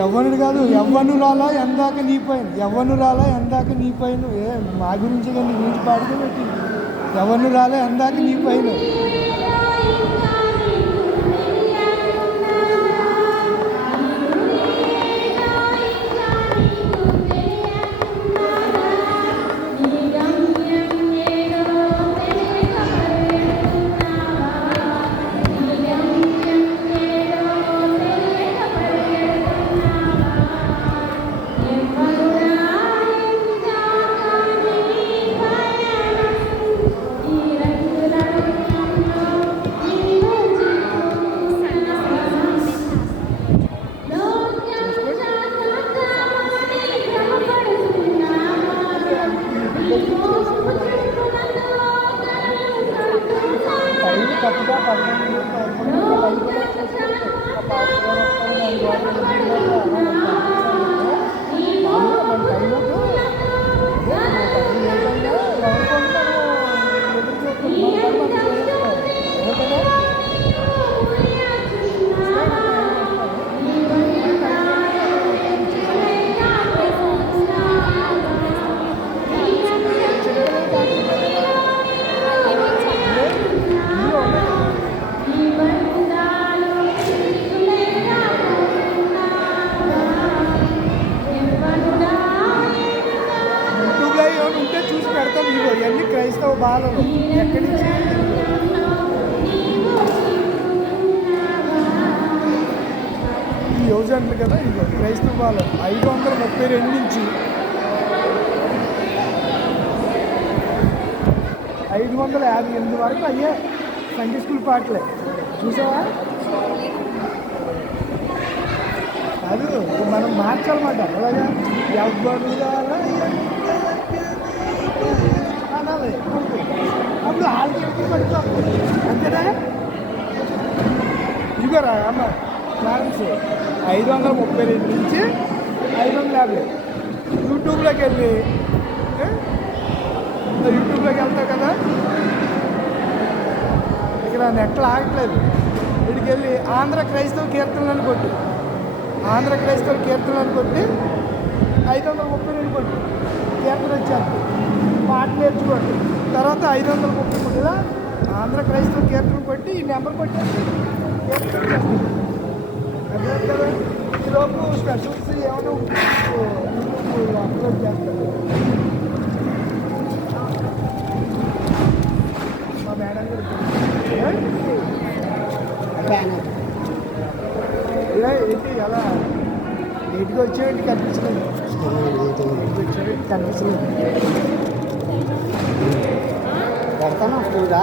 యవ్వనుడు కాదు యవ్వనురాలా ఎందాక నీ పైన యవ్వనురాలా ఎందాక నీ పైన. ఏ మా గురించి కానీ గురించి పాడుకోబెట్టి యవ్వనురాలా ఎందాక నీ పైన. చక్కగా పడుతుంది యూట్యూబ్లో క్రైస్తవ బాలలు ఎక్కడి నుంచి? ఈ యోజన కదా ఇది క్రైస్తవ బాలలు. ఐదు వందల ముప్పై రెండు నుంచి ఐదు వందల యాభై ఎనిమిది వరకు అయ్యే సండే స్కూల్ పాటలే. చూసావా? అది మనం మార్చాలన్నమాట. అలాగా? ఎవ్వరు అనాలి అప్పుడు ఆల్రెడీ ఎక్కువ పడుతుంది అంతేనా ఇదిగోరా అమ్మ ఫ్లాన్స్ ఐదు వందల ముప్పై రెండు నుంచి ఐదు వందల యాభై యూట్యూబ్లోకి వెళ్ళి యూట్యూబ్లోకి వెళ్తావు కదా ఇక్కడ నెట్లు ఆగట్లేదు వీడికి వెళ్ళి ఆంధ్ర క్రైస్తవ కీర్తనలను అనుకోండి ఆంధ్ర క్రైస్తవ కీర్తనలను కొట్టి ఐదు వందల ముప్పై రెండు కొట్టు కీర్తన వచ్చారు పాట నేర్చుకోండి తర్వాత ఐదు వందల ముప్పై మూడు ఆంధ్ర క్రైస్తవ కీర్తన కొట్టి ఈ నెంబర్ కొట్టేసి కీర్తన వచ్చేస్తుంది. ఈలోపు స్పెషల్స్ ఏమైనా అప్లోడ్ చేస్తారు మా మేడం ఇలా ఏంటి ఎలా నీట్గా వచ్చేయండి కనిపించలేదు కనిపించలేదు పెడతాను స్కూల్గా